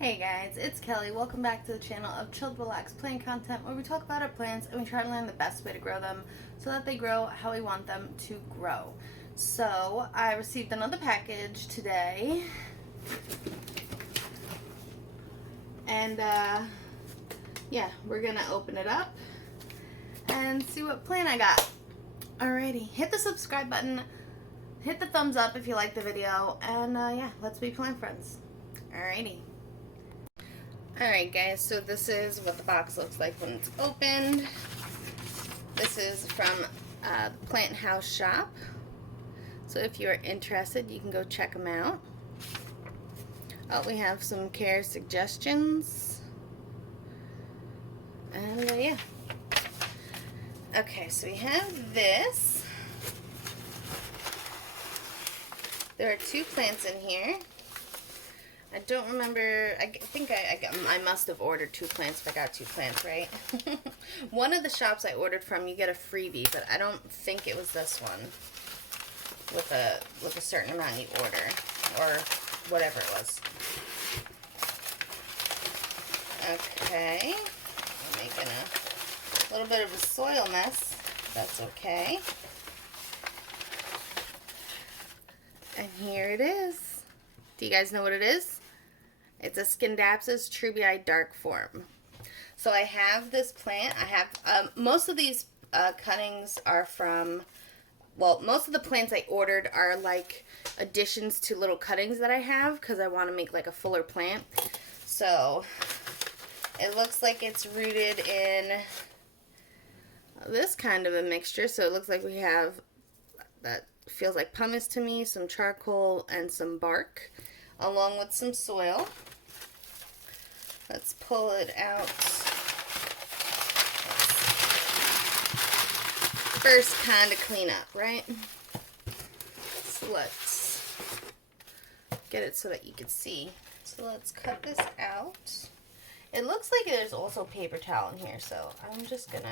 Hey guys, it's Kelly. Welcome back to the channel of Chilled Relaxed Plant Content, where we talk about our plants and we try to learn the best way to grow them so that they grow how we want them to grow. So I received another package today, and yeah, we're gonna open it up and see what plant I got. Alrighty, hit the subscribe button, hit the thumbs up if you like the video, and yeah, let's be plant friends. Alrighty. Alright guys, so this is what the box looks like when it's opened. This is from the Plant House shop. So if you're interested, you can go check them out. Oh, we have some care suggestions. And yeah. Okay, so we have this. There are two plants in here. I don't remember, I think I must have ordered two plants if I got two plants, right? One of the shops I ordered from, you get a freebie, but I don't think it was this one with a certain amount you order, or whatever it was. Okay, I'm making a little bit of a soil mess. That's okay. And here it is. Do you guys know what it is? It's a Scindapsus trubii dark form. So I have this plant. I have most of these cuttings are from, well, most of the plants I ordered are like additions to little cuttings that I have because I want to make like a fuller plant. So it looks like it's rooted in this kind of a mixture. So it looks like we have, that feels like pumice to me, some charcoal and some bark, along with some soil. Let's pull it out. First, kind of clean up, right? So let's get it so that you can see. So let's cut this out. It looks like there's also paper towel in here, so I'm just gonna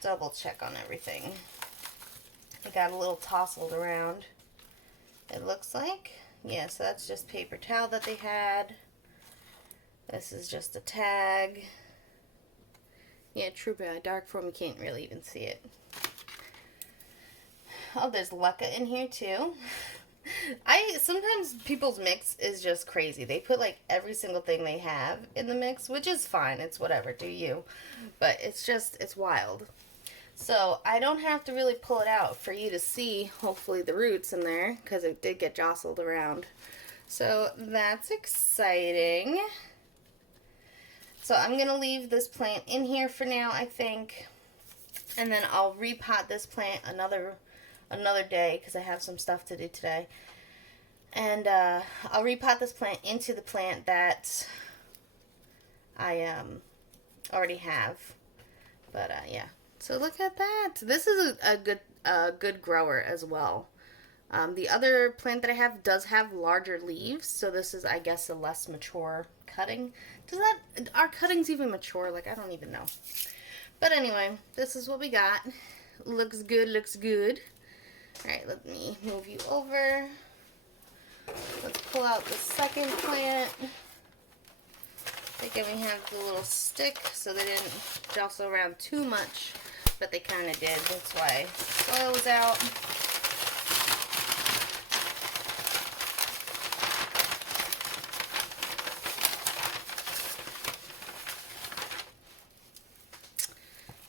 double check on everything. I got a little tousled around, it looks like. Yeah, so that's just paper towel that they had. This is just a tag. Yeah, trubii dark form, you can't really even see it. Oh, there's leca in here too. Sometimes people's mix is just crazy. They put like every single thing they have in the mix, which is fine. It's whatever, do you. But it's wild. So I don't have to really pull it out for you to see, hopefully, the roots in there, because it did get jostled around. So that's exciting. So I'm going to leave this plant in here for now, I think. And then I'll repot this plant another day, because I have some stuff to do today. And I'll repot this plant into the plant that I already have. But yeah. So look at that. This is a good grower as well. The other plant that I have does have larger leaves, so this is, I guess, a less mature cutting. Are cuttings even mature? Like, I don't even know. But anyway, this is what we got. Looks good, looks good. Alright, let me move you over. Let's pull out the second plant. Again, we have the little stick, so they didn't jostle around too much, but they kind of did. That's why soil was out.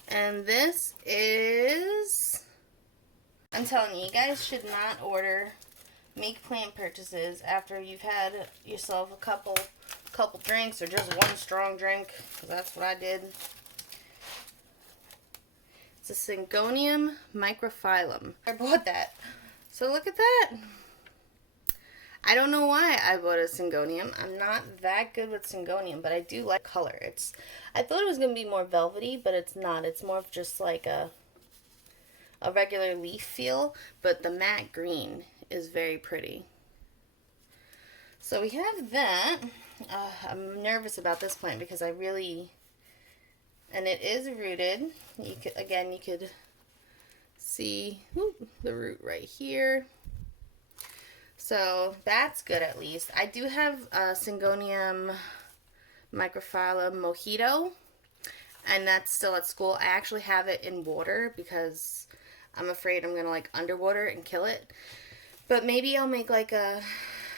And this is, I'm telling you, you guys should not make plant purchases after you've had yourself a couple drinks or just one strong drink, because that's what I did. It's a Syngonium microphyllum. I bought that. So look at that. I don't know why I bought a Syngonium. I'm not that good with Syngonium, but I do like color. I thought it was going to be more velvety, but it's not. It's more of just like a regular leaf feel, but the matte green is very pretty. So we have that. I'm nervous about this plant because and it is rooted. You could see the root right here. So that's good at least. I do have Syngonium microphylla mojito, and that's still at school. I actually have it in water because I'm afraid I'm gonna like underwater and kill it. But maybe I'll make like a,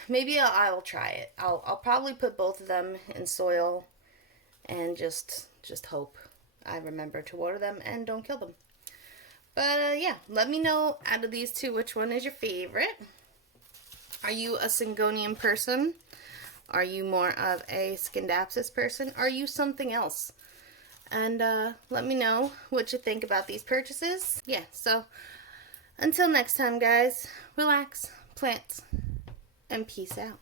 maybe I'll try it. I'll probably put both of them in soil and just hope I remember to water them and don't kill them. But yeah, let me know out of these two which one is your favorite. Are you a Syngonium person? Are you more of a Scindapsus person? Are you something else? And let me know what you think about these purchases. Yeah, so until next time, guys, relax, plant, and peace out.